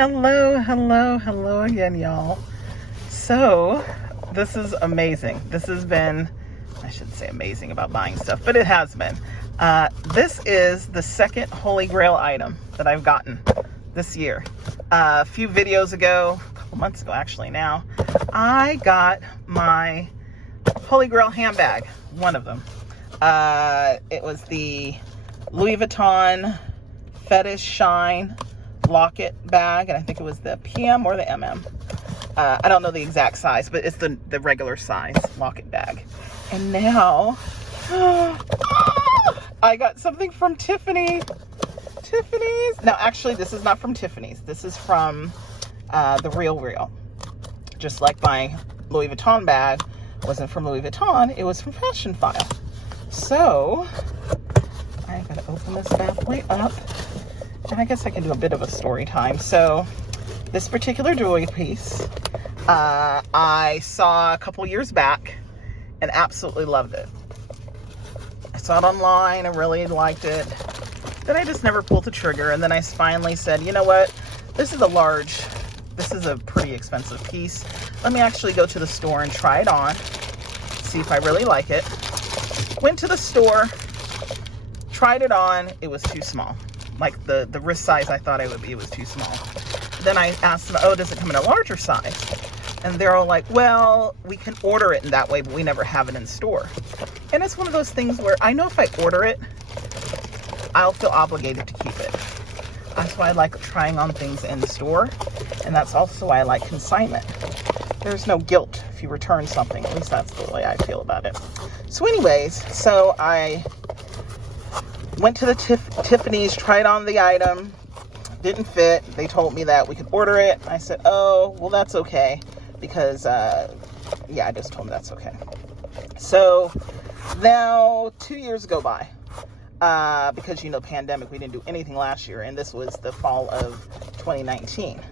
Hello again, y'all. So, this is amazing. This has been, I shouldn't say amazing about buying stuff, but it has been. This is the second Holy Grail item that I've gotten this year. A few videos ago, a couple months ago actually now, I got my Holy Grail handbag, one of them. It was the Louis Vuitton Fetish Shine locket bag, and I think it was the PM or the MM. I don't know the exact size, but it's the regular size locket bag. And now I got something from Tiffany's. Now actually this is not from Tiffany's. This is from the Real. Just like my Louis Vuitton bag wasn't from Louis Vuitton, it was from Fashion File. So I gotta open this bad boy up. And I guess I can do a bit of a story time. So this particular jewelry piece, I saw a couple years back and absolutely loved it. I saw it online, I really liked it. Then I just never pulled the trigger. And then I finally said, you know what? This is a pretty expensive piece. Let me actually go to the store and try it on, see if I really like it. Went to the store, tried it on, it was too small. Like the wrist size I thought it would be, it was too small. Then I asked them, oh, does it come in a larger size? And they're all like, well, we can order it in that way, but we never have it in store. And it's one of those things where I know if I order it, I'll feel obligated to keep it. That's why I like trying on things in store. And that's also why I like consignment. There's no guilt if you return something. At least that's the way I feel about it. So anyways, so I went to the Tiffany's, tried on the item, didn't fit. They told me that we could order it. I said, oh, well, that's okay. Because, yeah, I just told them that's okay. So now 2 years go by. Because, you know, pandemic, we didn't do anything last year. And this was the fall of 2019.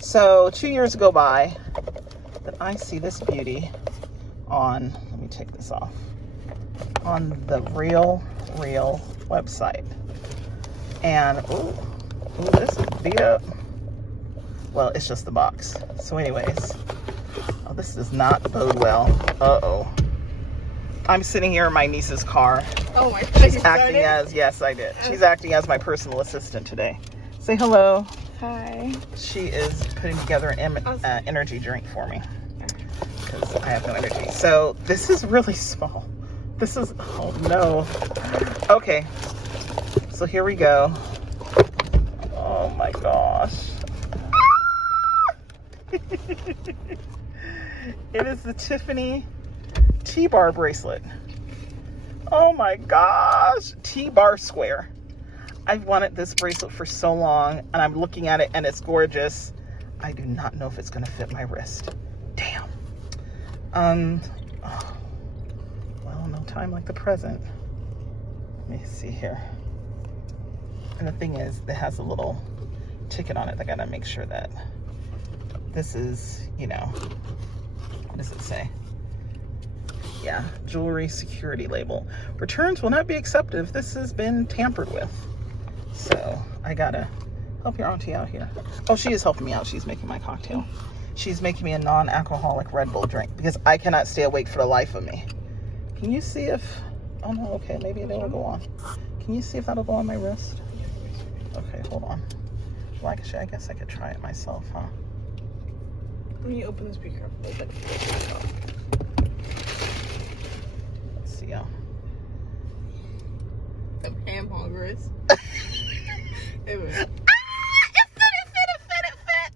So 2 years go by that I see this beauty on, let me take this off, on the Real website. And ooh, this is beat up. Well, it's just the box. So anyways, oh, this does not bode well. Uh-oh. I'm sitting here in my niece's car. Oh my God. She's acting as, yes, I did. She's acting as my personal assistant today. Say hello. Hi. She is putting together an energy drink for me because I have no energy. So this is really small. This is, oh no. Okay, so here we go. Oh my gosh. It is the Tiffany T-bar bracelet. Oh my gosh. T-bar square. I've wanted this bracelet for so long and I'm looking at it and it's gorgeous. I do not know if it's gonna fit my wrist. Damn. Oh. Well, no time like the present. Let me see here. And the thing is, it has a little ticket on it. I gotta make sure that this is, you know, what does it say? Yeah, jewelry security label. Returns will not be accepted if this has been tampered with. So I gotta help your auntie out here. Oh, she is helping me out. She's making my cocktail. She's making me a non-alcoholic Red Bull drink because I cannot stay awake for the life of me. Can you see if, oh no, okay, maybe it will go on. Can you see if that'll go on my wrist? Okay, hold on. Well, actually, I guess I could try it myself, huh? When you open the speaker up a little bit. Let's see, y'all. The hamburgers. It was. It fit.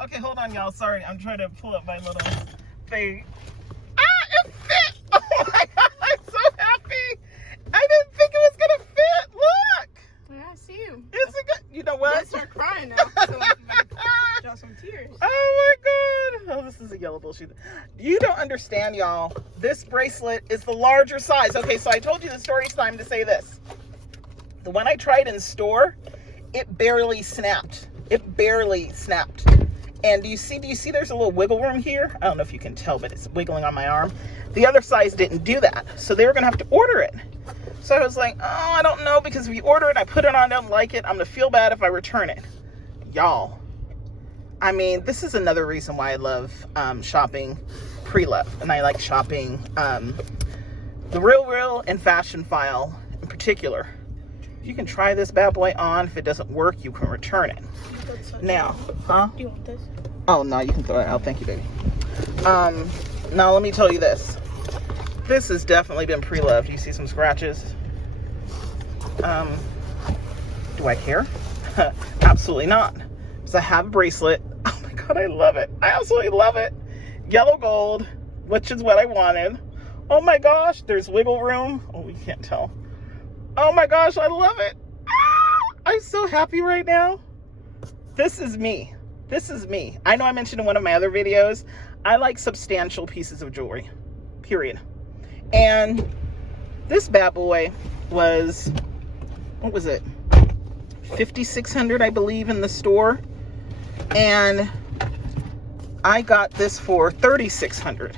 Okay, hold on, y'all. Sorry, I'm trying to pull up my little thing. It fit. Oh my God, I'm so happy. I didn't think it was gonna fit. Look. Yeah, I see you. Is it good? You know what? I start crying now. So I draw some tears. Oh my God. Oh, this is a yellow bullshit. You don't understand, y'all. This bracelet is the larger size. Okay, so I told you the story time to say this. The one I tried in store, it barely snapped. It barely snapped. And do you see there's a little wiggle room here? I don't know if you can tell, but it's wiggling on my arm. The other size didn't do that. So they were gonna have to order it. So I was like, oh, I don't know, because if you order it, I put it on, I don't like it, I'm gonna feel bad if I return it. Y'all, I mean, this is another reason why I love shopping pre-love, and I like shopping the Real and Fashion File in particular. You can try this bad boy on. If it doesn't work, you can return it. Now, huh? Do you want this? Oh, no, you can throw it out. Thank you, baby. Now let me tell you this. This has definitely been pre-loved. You see some scratches? Do I care? Absolutely not. So I have a bracelet. Oh my God, I love it. I absolutely love it. Yellow gold, which is what I wanted. Oh my gosh, there's wiggle room. Oh, you can't tell. Oh my gosh, I love it. Ah, I'm so happy right now. This is me. This is me. I know I mentioned in one of my other videos, I like substantial pieces of jewelry, period. And this bad boy was, what was it? $5,600, I believe, in the store. And I got this for $3,600.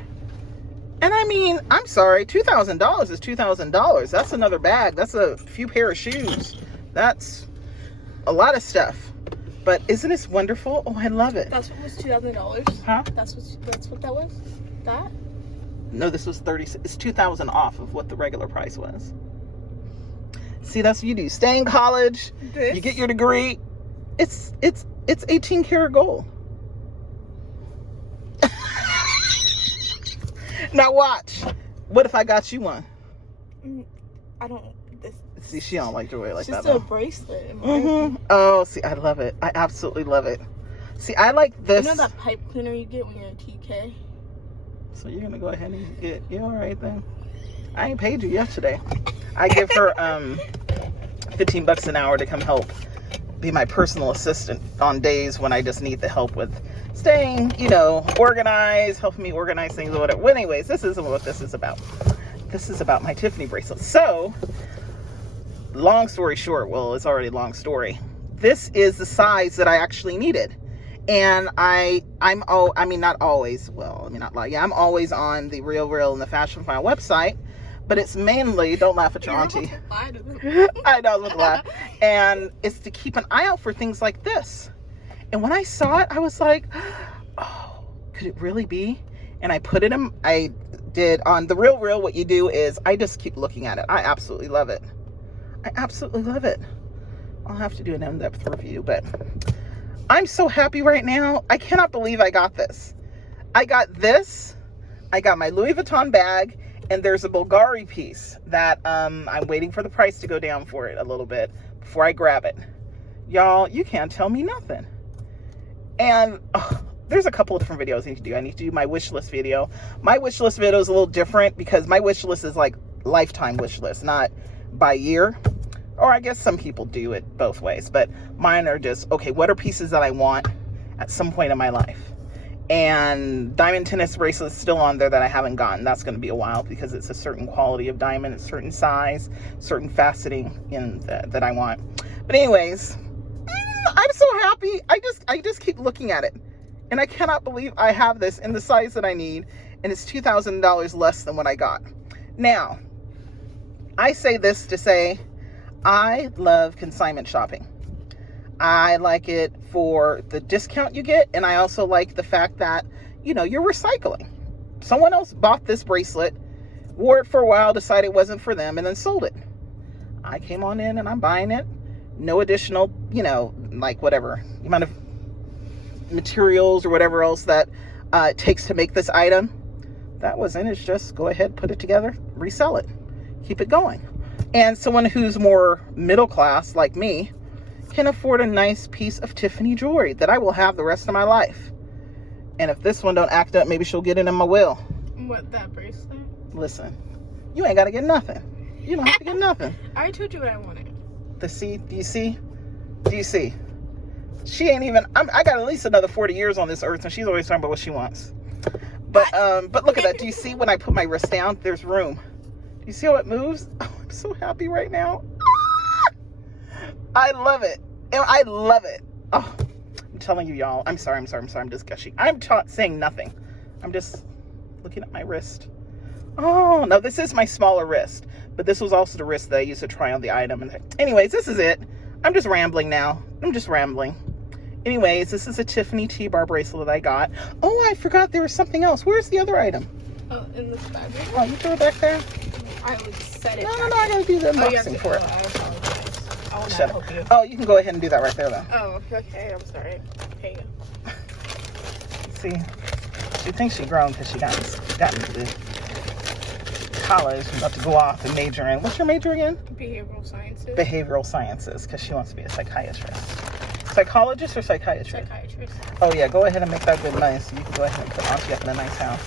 And I mean, I'm sorry, $2,000 is $2,000. That's another bag. That's a few pair of shoes. That's a lot of stuff. But isn't this wonderful? Oh, I love it. That's what was $2,000? Huh? That's what that was? That? No, this was it's $2,000 off of what the regular price was. See, that's what you do. Stay in college, you get your degree. It's 18 karat gold. Now watch. What if I got you one? I don't. See, she don't like to wear it like that. It's just a bracelet. Oh, see, I love it. I absolutely love it. See, I like this. You know that pipe cleaner you get when you're in TK? So you're gonna go ahead and get. You all right then? I ain't paid you yesterday. I give her $15 an hour to come help be my personal assistant on days when I just need the help with staying, you know, organized, helping me organize things or whatever. Well, anyways, this isn't what this is about. This is about my Tiffany bracelet. So, long story short, well, it's already a long story. This is the size that I actually needed. And I'm not always, well, let me not lie. Yeah, I'm always on the Real and the Fashion File website. But it's mainly, don't laugh at your auntie. I know, I was about to laugh. And it's to keep an eye out for things like this. And when I saw it, I was like, oh, could it really be? And I put it in, I did on the Real, what you do is I just keep looking at it. I absolutely love it. I absolutely love it. I'll have to do an in-depth review, but I'm so happy right now. I cannot believe I got this. I got this. I got my Louis Vuitton bag. And there's a Bulgari piece that I'm waiting for the price to go down for it a little bit before I grab it. Y'all, you can't tell me nothing. And there's a couple of different videos I need to do. I need to do my wish list video. My wish list video is a little different because my wish list is like lifetime wish list, not by year. Or I guess some people do it both ways. But mine are just, okay, what are pieces that I want at some point in my life? And diamond tennis bracelet is still on there that I haven't gotten. That's going to be a while because it's a certain quality of diamond, a certain size, certain faceting in that I want. But anyways, I'm so happy. I just keep looking at it. And I cannot believe I have this in the size that I need. And it's $2,000 less than what I got. Now, I say this to say, I love consignment shopping. I like it for the discount you get, and I also like the fact that, you know, you're recycling. Someone else bought this bracelet, wore it for a while, decided it wasn't for them, and then sold it. I came on in and I'm buying it. No additional, you know, like whatever amount of materials or whatever else that it takes to make this item. That was in. It's just go ahead, put it together, resell it, keep it going. And someone who's more middle class like me can afford a nice piece of Tiffany jewelry that I will have the rest of my life. And if this one don't act up, maybe she'll get it in my will. What, that bracelet? Listen, you ain't got to get nothing. You don't have to get nothing. I already told you what I wanted. Do you see? She ain't even, I got at least another 40 years on this earth, and she's always talking about what she wants. But look at that. Do you see when I put my wrist down, there's room? Do you see how it moves? Oh, I'm so happy right now. I love it. I love it. Oh, I'm telling you, y'all. I'm sorry. I'm just gushing. I'm saying nothing. I'm just looking at my wrist. Oh, no, this is my smaller wrist. But this was also the wrist that I used to try on the item. And anyways, this is it. I'm just rambling now. I'm just rambling. Anyways, this is a Tiffany T bar bracelet that I got. Oh, I forgot there was something else. Where's the other item? Oh, in this bag. Oh, you throw it back there? I would set it. No, I gotta do the unboxing for it. I apologize. I will Shut not up. help you. Oh, you can go ahead and do that right there, though. Oh, okay. I'm sorry. Here you go. See, she thinks she's grown because she got into college and about to go off and major in. What's your major again? Behavioral sciences. Behavioral sciences, because she wants to be a psychiatrist. Psychologist or psychiatrist? Psychiatrist. Oh yeah, go ahead and make that good nice. So you can go ahead and put Auntie up in a nice house.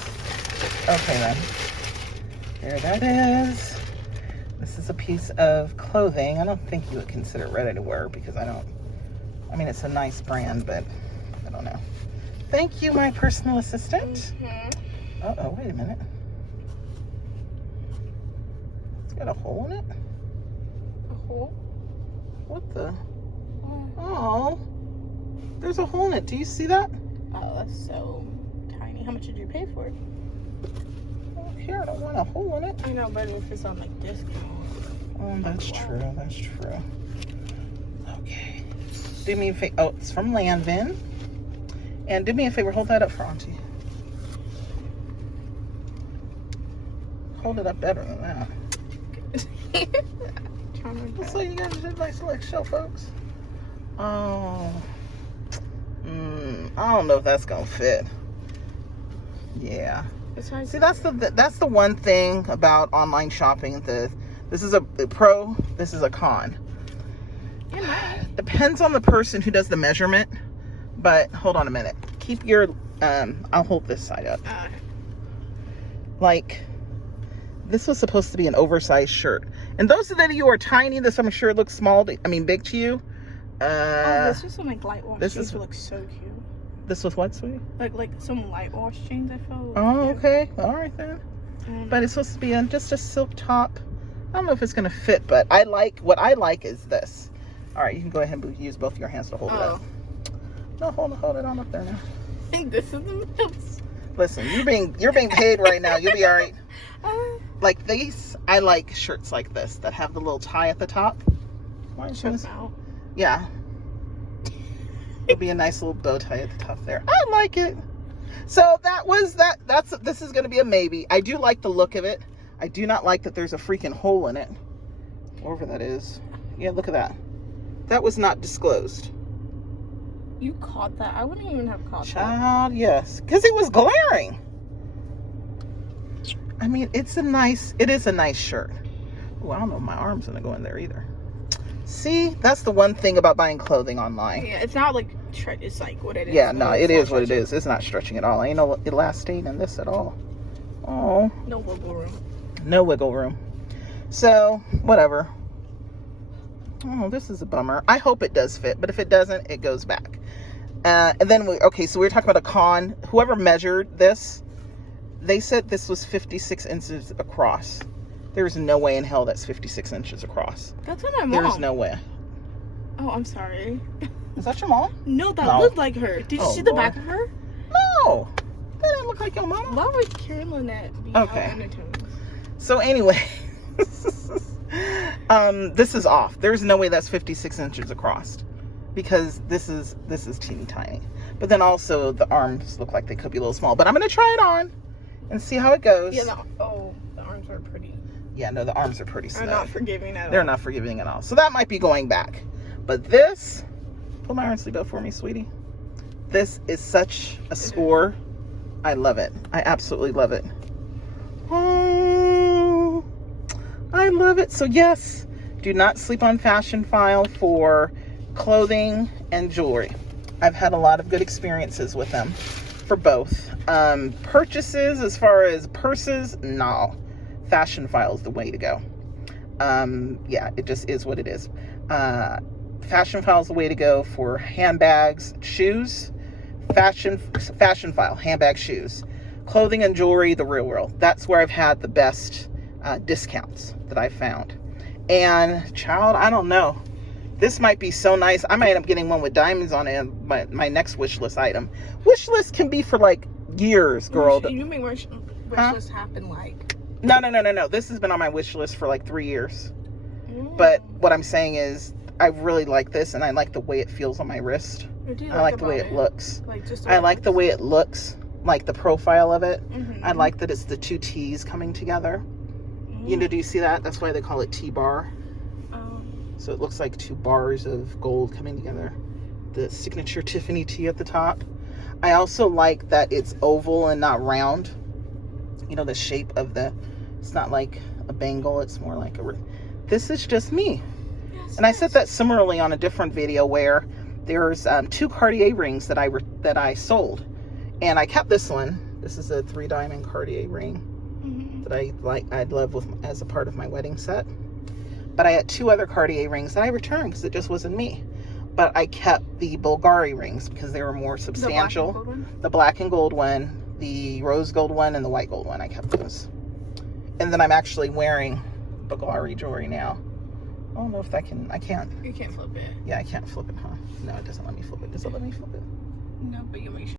Okay then. Here that is. This is a piece of clothing. I don't think you would consider it ready to wear because I mean, it's a nice brand, but I don't know. Thank you, my personal assistant. Uh-oh, wait a minute. It's got a hole in it? A hole? What the? Oh, there's a hole in it. Do you see that? Oh, that's so tiny. How much did you pay for it? Oh, here, I don't want a hole in it. I know, but if it's on like discount. Oh, that's true. That's true. Okay. Do me a favor. Oh, it's from Landvin. And do me a favor. Hold that up for Auntie. Hold it up better than that. Looks like you got a nice little show, folks. Oh. I don't know if that's gonna fit. Yeah. See, that's the one thing about online shopping. This is a pro. This is a con. Depends on the person who does the measurement. But hold on a minute. Keep your. I'll hold this side up. Like, this was supposed to be an oversized shirt. And those of you who are tiny, this I'm sure looks small. Big to you. This was some like light wash this jeans. Look so cute. This was what, sweetie? Like some light wash jeans. I felt. Oh, okay. All right then. But it's supposed to be just a silk top. I don't know if it's gonna fit, but what I like is this. All right, you can go ahead and use both your hands to hold it up. No, hold it on up there now. I think this is the most. Listen, you're being paid right now. You'll be all right. Like these, I like shirts like this that have the little tie at the top. Yeah. It'll be a nice little bow tie at the top there. I like it. So that was that. This is going to be a maybe. I do like the look of it. I do not like that there's a freaking hole in it. Wherever that is. Yeah, look at that. That was not disclosed. You caught that? I wouldn't even have caught that. Child, yes. Because it was glaring. I mean, it is a nice shirt. Oh, I don't know if my arm's going to go in there either. See, that's the one thing about buying clothing online. Yeah, it's not like, it's like what it is. Yeah, no, it is what it is. It's not stretching at all. Ain't no elastic in this at all. Oh. No wiggle room. No wiggle room. So, whatever. Oh, this is a bummer. I hope it does fit, but if it doesn't, it goes back. And then, so we were talking about a con. Whoever measured this, they said this was 56 inches across. There's no way in hell that's 56 inches across. That's not my mom. There's no way. Oh, I'm sorry. Is that your mom? No, that looked like her. Did you see the back of her? No. That didn't look like your mama. Why would Carolyn that be out in the tones? So anyway, this is off. There's no way that's 56 inches across because this is teeny tiny. But then also the arms look like they could be a little small. But I'm going to try it on and see how it goes. Yeah, the arms are pretty. Yeah, no, the arms are pretty snug. They're not forgiving at all. They're not forgiving at all. So that might be going back. But this, pull my iron sleeve out for me, sweetie. This is such a score. I love it. I absolutely love it. Oh, I love it. So yes, do not sleep on Fashion File for clothing and jewelry. I've had a lot of good experiences with them for both. Purchases as far as purses, no. Fashion File is the way to go. Yeah, it just is what it is. Fashion File is the way to go for handbags, shoes. Fashion File, handbag, shoes. Clothing and jewelry, the real world. That's where I've had the best discounts that I've found. And child, I don't know. This might be so nice. I might end up getting one with diamonds on it. My next wish list item. Wish list can be for like years, girl. You mean wish list happen like? No. This has been on my wish list for like 3 years. But what I'm saying is, I really like this, and I like the way it feels on my wrist. I like the way it looks. Like just I like the way it looks, like the profile of it. I like that it's the 2 T's coming together. You know, do you see that? That's why they call it T-bar. So it looks like 2 bars of gold coming together. The signature Tiffany T at the top. I also like that it's oval and not round. You know, the shape of the, it's not like a bangle, it's more like a, this is just me. Yes, and I said that similarly on a different video where there's 2 Cartier rings that I sold. And I kept this one. This is a 3 diamond Cartier ring that I'd love with as a part of my wedding set. But I had 2 other Cartier rings that I returned because it just wasn't me. But I kept the Bulgari rings because they were more substantial. The black and gold one, the rose gold one, and the white gold one. I kept those. And then I'm actually wearing Bulgari jewelry now. I don't know if that can, I can't. You can't flip it. Yeah, I can't flip it, huh? No, it doesn't let me flip it. Does it let me flip it? No, but you make sure.